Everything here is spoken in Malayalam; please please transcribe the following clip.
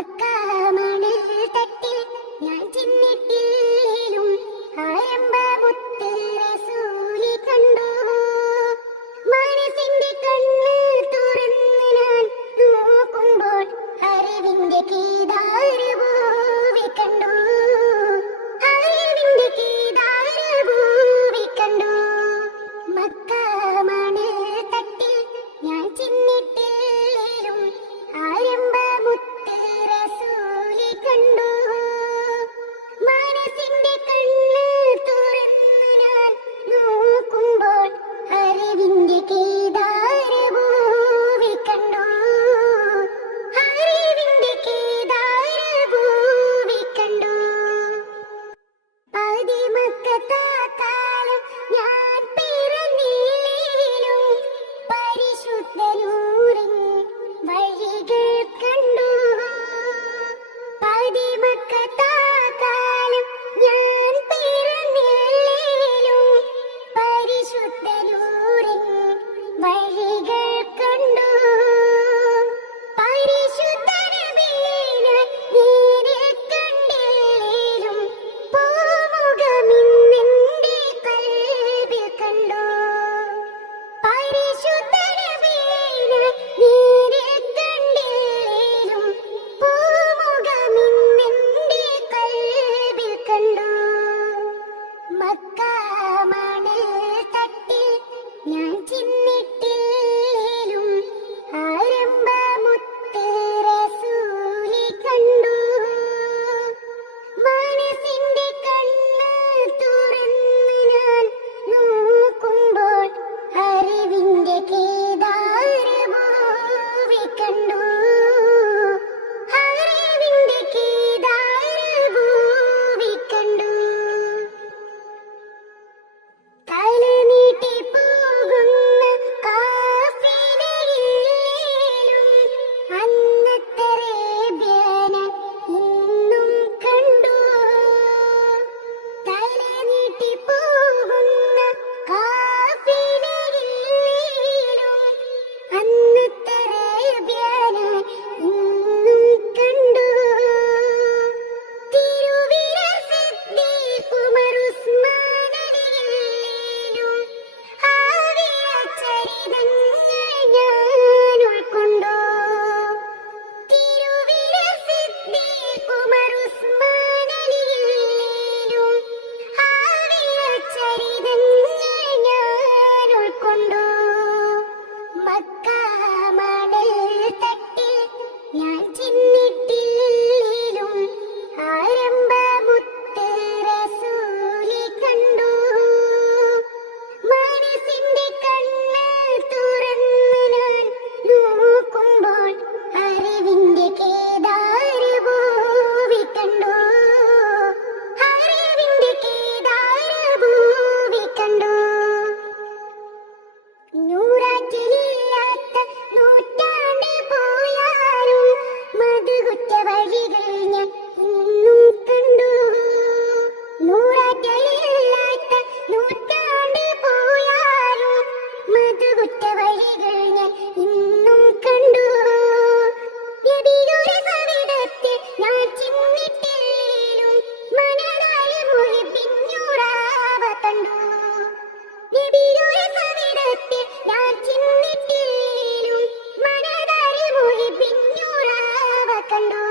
മക്കാമണിൽ തട്ടിൽ ഞാൻ ചിന്നിട്ടില്ലേലും ആരംഭമുത്ത് റസൂലി കണ്ടു. മനസ്സിന്റെ കണ്ണ് തുറന്ന് ഞാൻ നോക്കുമ്പോൾ അറിവിന്റെ കീതാര് ഭൂവി കണ്ടു. അറിവിന്റെ കീതാര് ഭൂവി കണ്ടു. മക്കാമണിൽ തട്ടിൽ ഞാൻ ചിന്നിട്ടില്ലേലും ആരംഭമുത്ത് റസൂലി കണ്ടു. മനസ്സിന്റെ കണ്ണ് തുറന്ന് ഞാൻ നോക്കുമ്പോൾ അറിവിന്റെ കേദാര ഭൂവി കണ്ടു. അറിവിന്റെ കേദാര ഭൂവി കണ്ടു. പതിമക്കത്താക്കാലം ഞാൻ പിറന്നില്ലേലും പരിശുദ്ധനൂറിൻ വഴികൾ കണ്ടു. പതിമക്കത്താക്കാലം ഞാൻ പിറന്നില്ലേലും പരിശുദ്ധനൂറിൻ വഴികൾ കണ്ടു. പരിശുദ്ധ നബിയെ നേരിൽ കണ്ടില്ലേലും പൂമുഖമിന്നെന്റെ കൽബിൽ കണ്ടു. പരിശുദ്ധ നബിയെ നേരിൽ കണ്ടില്ലേലും പൂമുഖമിന്നെന്റെ കൽബിൽ കണ്ടു. മക്കാമണിൽ തട്ടിൽ ഞാൻ ചിന്നിട്ടില്ലേലും ആരംഭമുത്ത് റസൂലി കണ്ടു. മനസ്സിന്റെ കണ്ണ് തുറന്ന് ഞാൻ നോക്കുമ്പോൾ അറിവിന്റെ കേദാര ഭൂവി കണ്ടു. അറിവിന്റെ കേദാര ഭൂവി കണ്ടു. തല നീട്ടി പോകുന്ന കാഫിലയിലും അന്നത്തെ അറേബ്യനെ ഇന്നും കണ്ടു. തല നീട്ടി പോകുന്ന കാഫിലയിലും അന്നത്തെ അറേബ്യനെ ഇന്നും കണ്ടു. തിരുവിരൽ സിദ്ദീഖ് ഉമർ ഉസ്മാൻ അലിയിലും ആവിയ ചരിതങ്ങൾ ഞാൻ ഉൾക്കൊണ്ടു. തിരുവിരൽ സിദ്ദീഖ് ഉമർ ഉസ്മാൻ അലിയിലും ആവിയ ചരിതങ്ങൾ ഞാൻ ഉൾക്കൊണ്ടു. മക്കാമണിൽ തട്ടിൽ ഞാൻ ചിന്നിട്ടില്ലേലും ആരംഭമുത്ത് റസൂലി കണ്ടു. മനസ്സിന്റെ കണ്ണ് തുറന്ന് ഞാൻ നോക്കുമ്പോൾ അറിവിന്റെ കേദാര ഭൂവി കണ്ടു. അറിവിന്റെ കേദാര ഭൂവി കണ്ടു. നൂറാറ്റിലില്ലാത്ത നൂറ്റാണ്ട് പോയാലും മധുകുറ്റ വഴികൾ ഞാൻ ഇന്നും കണ്ടു. നൂറാറ്റിലില്ലാത്ത നൂറ്റാണ്ട് പോയാലും മധുകുറ്റ വഴികൾ ഞാൻ ഇന്നും കണ്ടു. നബിയുടെ സവിധത്തിൽ ഞാൻ ചിന്നിട്ടില്ലേലും മനതാരി മുഹിബിന്നൂറാവ കണ്ടു. നബിയുടെ സവിധത്തിൽ ഞാൻ ചിന്നിട്ടില്ലേലും മനതാരി മുഹിബിന്നൂറാവ കണ്ടു.